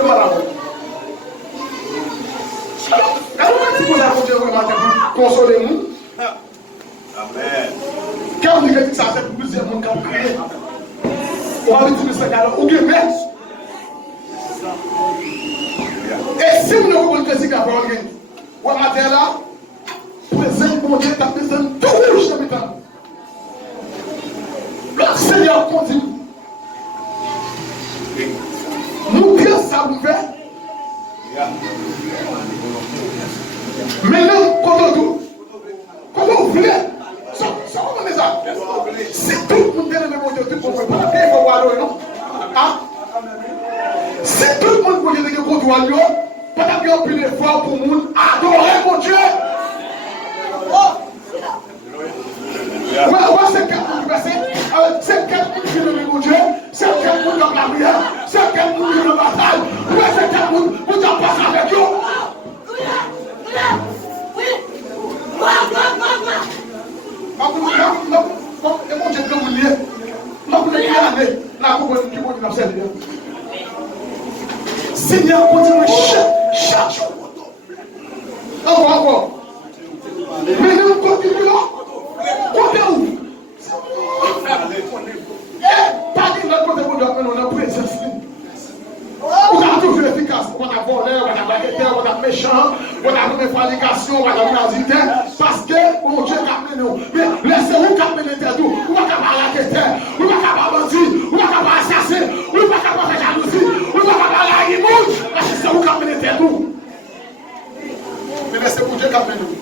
de malade. Alors, si vous avez le matin pour consoler nous, Amen. quand vous dites ça, c'est plusieurs monde qui ont crié. On va dire ça, ou bien mais. Et si vous ne voulez pas dire qu'à on va dire là, présent mon Dieu, tu as besoin de tout rouge de temps. Le Seigneur continue. Nous, bien ça vous fait. Maintenant, quand on voulait, ça on est ça. Si tout le monde est le même Dieu, tout le monde peut pas. Il faut voir non? Si tout le monde peut dire que contre toi, pas d'avoir plus d'efforts pour le monde adorer mon Dieu. Ouais, c'est quatre verset. C'est quatre qui viennent de mon Dieu. C'est quatre qui dans la prière. C'est quatre qui dans la bataille. Ouais, c'est quatre qui t'en passe avec eux. Et mon Dieu, comme vous liez, Seigneur, continue chaque jour. Encore. Mais nous continuons. Côté où? Et pas dire notre côté où on a présence. On a toujours efficace. On a volé, on a baguetteur, on a méchant, on a une fornication, on a une qualité. Parce que mon Dieu a mené nous. Mais laissez-vous capter tout. On va pas la terre, on va pas mentir, on va pas assassiner, on va pas faire jalousie, on va pas la immonde. Parce que c'est vous qui mettez tout. Mais laissez mon Dieu capter nous.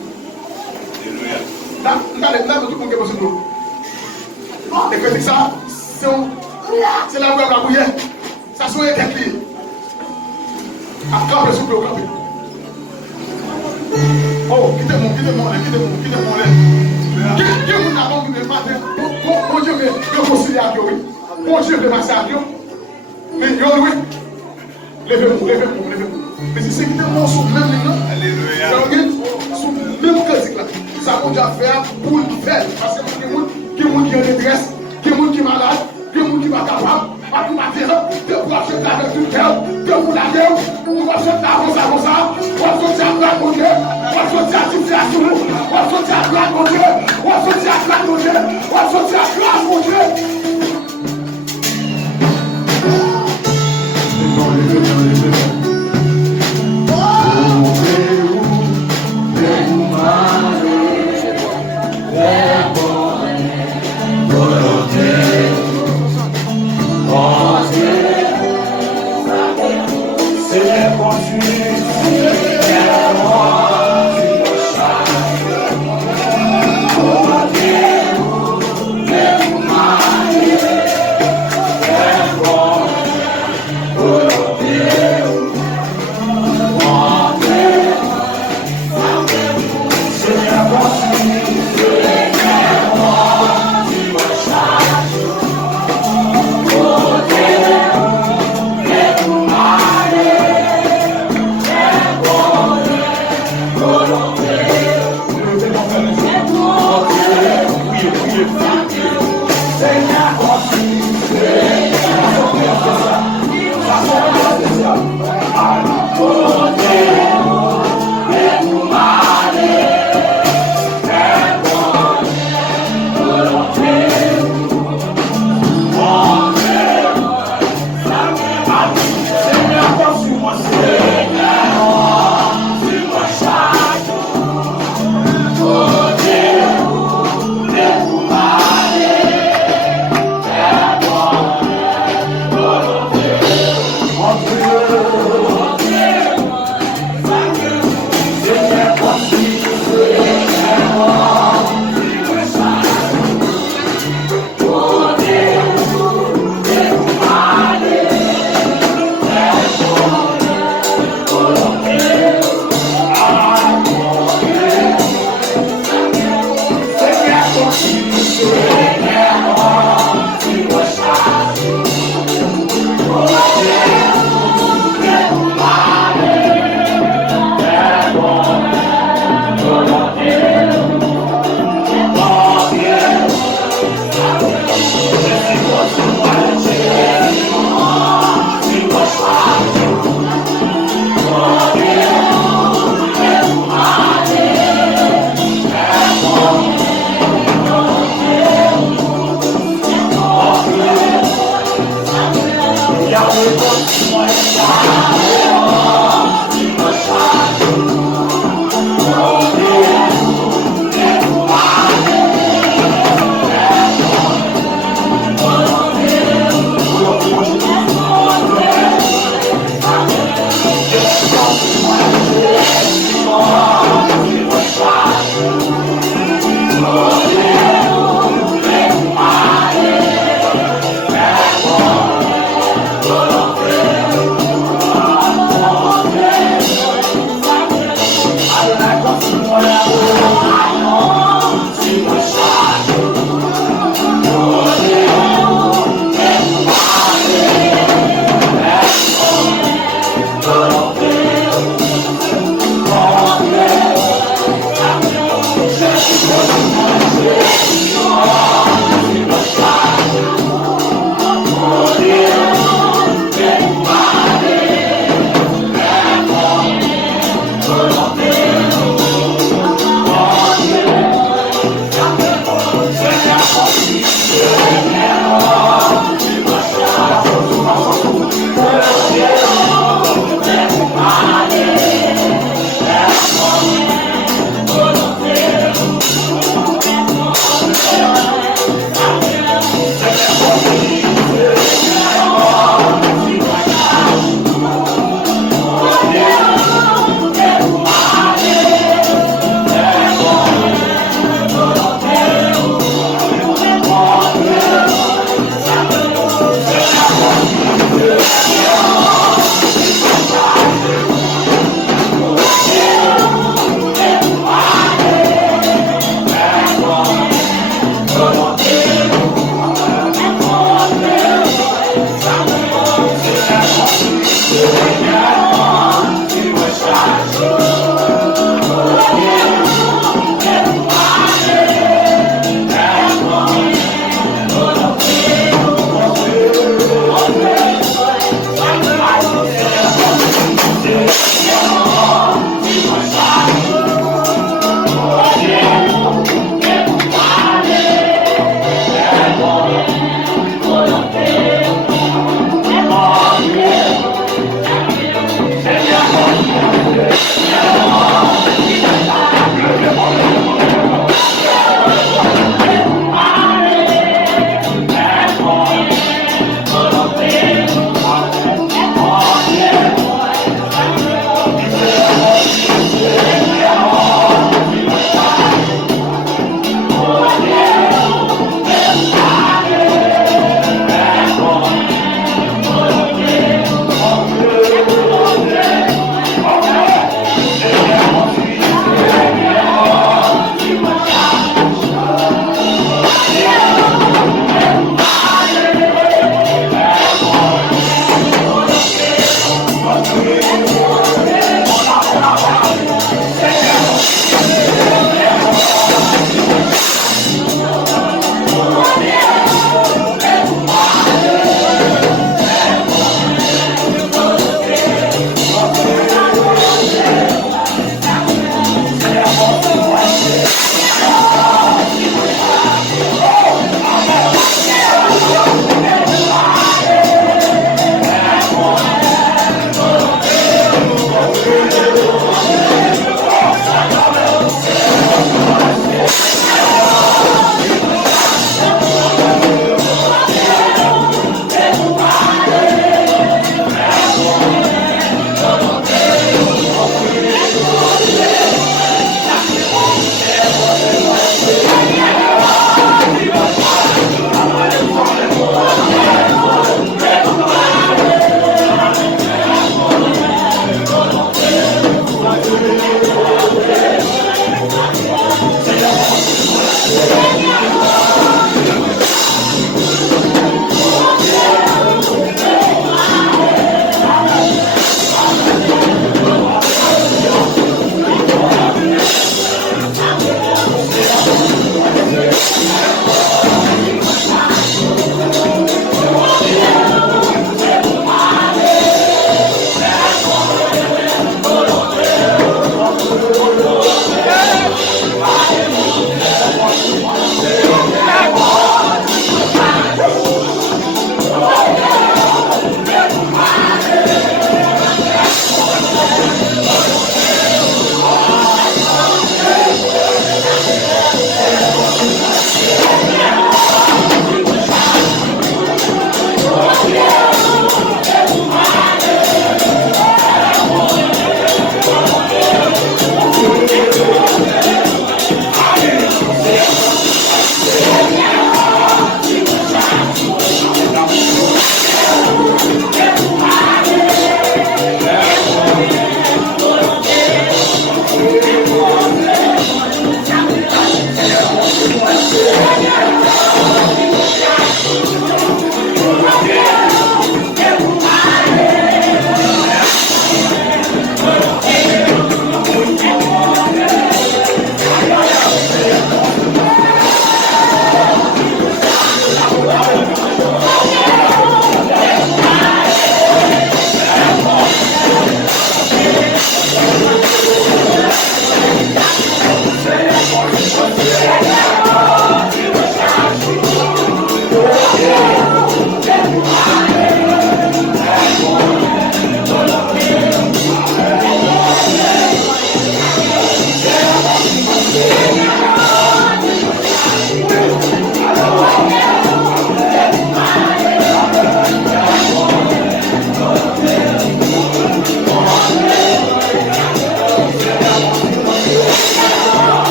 Là, tout le monde est possible. Et que ça, c'est la voie de la bouillère. Ça soit quelqu'un. À camper sous le camper. Oh, quittez-moi. Qui vous a donc le matin? Mon Dieu, je concilier avec vous. Mon Dieu, je passer avec vous. Mais oui. Levez-vous. Mais si c'est quittez-moi sous le même ligne, alléluia. Sous le même critique là. Ça mon Dieu a fait pour le faire. Parce que il y a des gens qui ont des détresse, il y a des gens qui sont malades, il y a des gens qui sont capables. À tout matin, de pouvoir chanter avec tout le cœur, de vous la gueule, on va chanter avant ça, on va chanter à gloire mon Dieu, on va chanter à tout faire sur nous, on va chanter à gloire mon Dieu, on va chanter à gloire mon Dieu, on va chanter à gloire mon Dieu.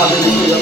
Hallelujah.